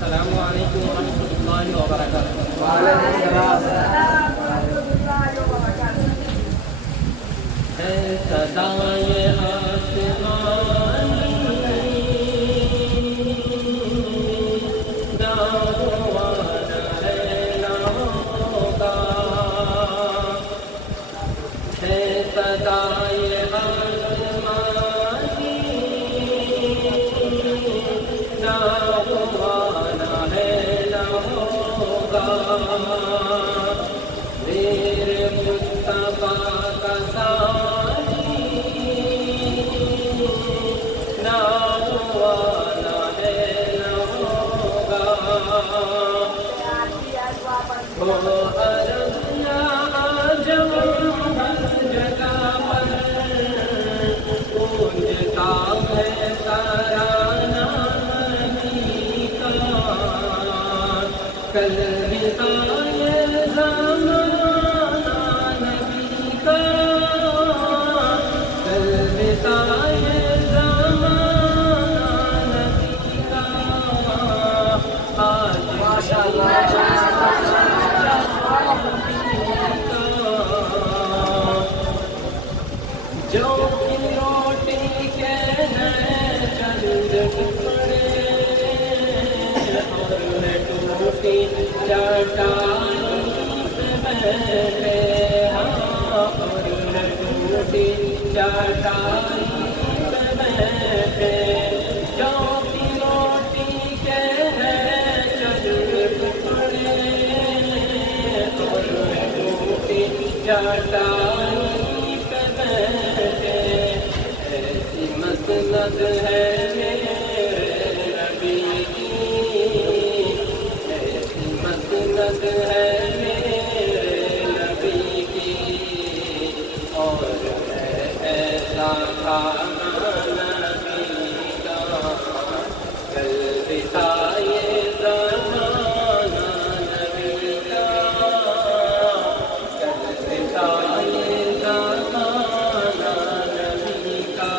السلام علیکم ورحمۃ اللہ وبرکاتہ۔ وعلیکم السلام۔ ہے صدائے آسمانی ناگوان ریلا ہوگا، ہے صدائے آسمانی ناگوان ریلا ہوگا، میرے مصطفیٰ کا ثانی ناگوان ریلا ہوگا، وہ عرب یا عجم ہر جگہ پر گونجتا ہے ترانہ نبی کا، کل بھی آئے زمانہ نبی کا، کل بھی آئے زمانہ نبی کا، آج ماشاء اللہ۔ جو کی روٹی کے ہیں چند ٹکڑے، اور میں ٹوٹی چٹائی پہ بیٹھے، اور میں ٹوٹی چٹائی پہ بیٹھے، جو کی روٹی کے ہیں چند ٹکڑے، اور میں ٹوٹی چٹائی پہ بیٹھے، ایسی مسند ہے میرے نبی کی، ایسی مسند ہے میرے نبی کی، اور ہے ایسا کھانا نبی کا، کل بتائے زمانہ نبی کا، کل بتائے زمانہ نبی کا،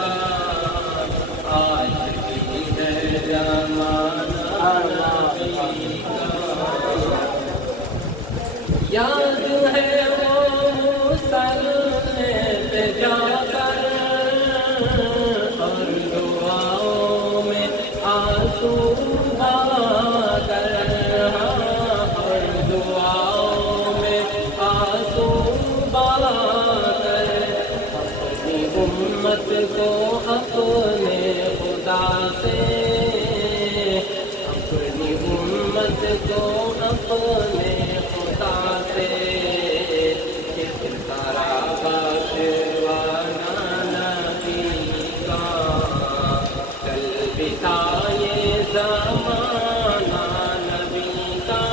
آج بھی ہے زمانہ نبی کا، یاد ہے وہ مسلم جا کر، اور دعاؤں میں آنسو بہا کر، اور دعاؤں میں آنسو بہا کر، اپنی امت کو اپنے خدا سے، اپنی امت کو اپنے خدا سے، کس طرح بخشوانا نبی کا، کل بتائے زمانہ نبی کا،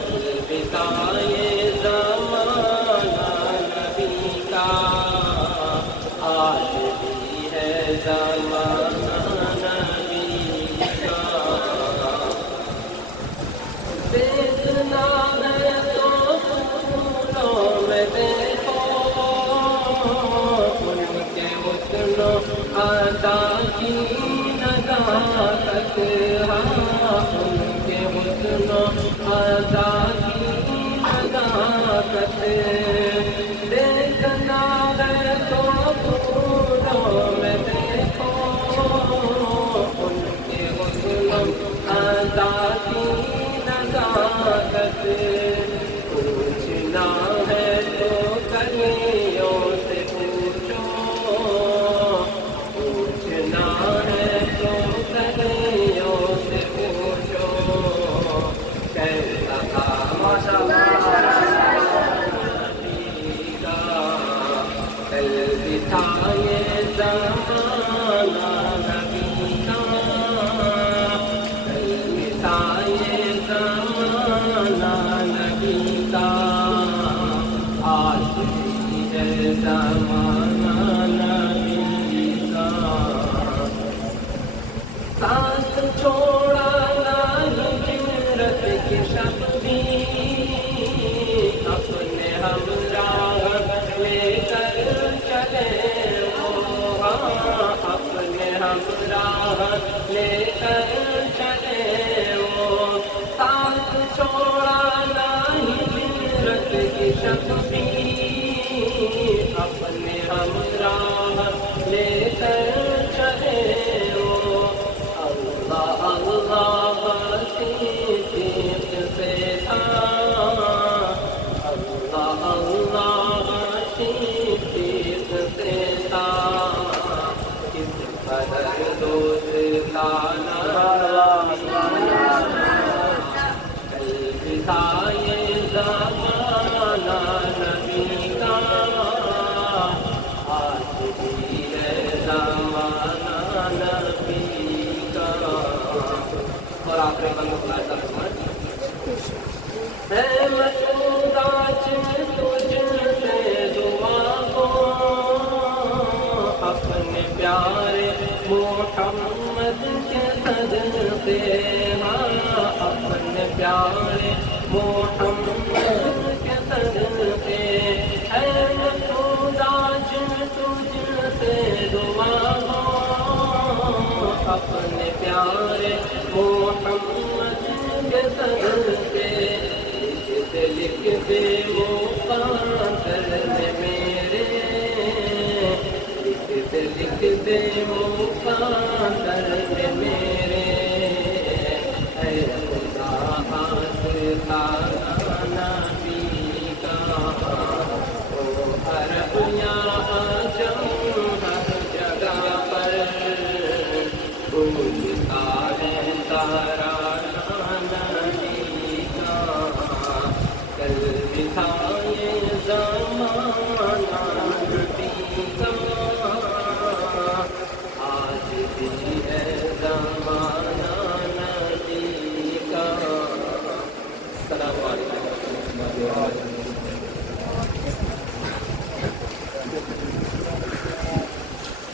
کل بتائے زمانہ نبی کا، آج بھی ہے زمانہ نبی کا، دیکھنا ہے تو پھولوں میں دیکھو، ان کے حسن و ادا کی نزاکت، ان کے حسن و ادا کی نزاکت، دیکھنا ہے تو پھولوں میں دیکھو، ان کے حسن و ادا کی نزاکت، پوچھنا ہے تو کلیوں سے پوچھو، پوچھنا ہے تو کلیوں سے پوچھو، کیسا تھا ماشاء اللہ۔ نبی کا، کل بتائے زمانہ نبی کا، کل بتائے زمانہ نبی کا، آج بھی ہے زمانہ نبی کا، ساتھ چھوڑا نہیں ہجرت کی شب بھی، اپنے ہمراہ لے کر چلے وہ، اپنے ہمراہ لے کر چلے تھا یہ زمانہ نبی کا، آج بھی ہے زمانہ نبی کا۔ اور آخری بند خدا کا رسمان ہے مسعودہ تجھ سے دعا کو، اپنے پیارے محمد کے صدقے، ہاں اپنے پیارے محمد کے صدقے، ہے مسعودہ تجھ سے دعا کو، اپنے پیارے محمد کے صدقے، لکھ دے مقدر میرے، لکھ دے مقدر میرے، اے خدا آستا نبی کا، او عرب یا عجم ہر جگہ پر بولتا ہے تارا نبی کا، کل بھی تھا یہ زمانہ نبی کا، آج بھی ہے زمانہ نبی کا۔ السلام علیکم ورحمۃ اللہ۔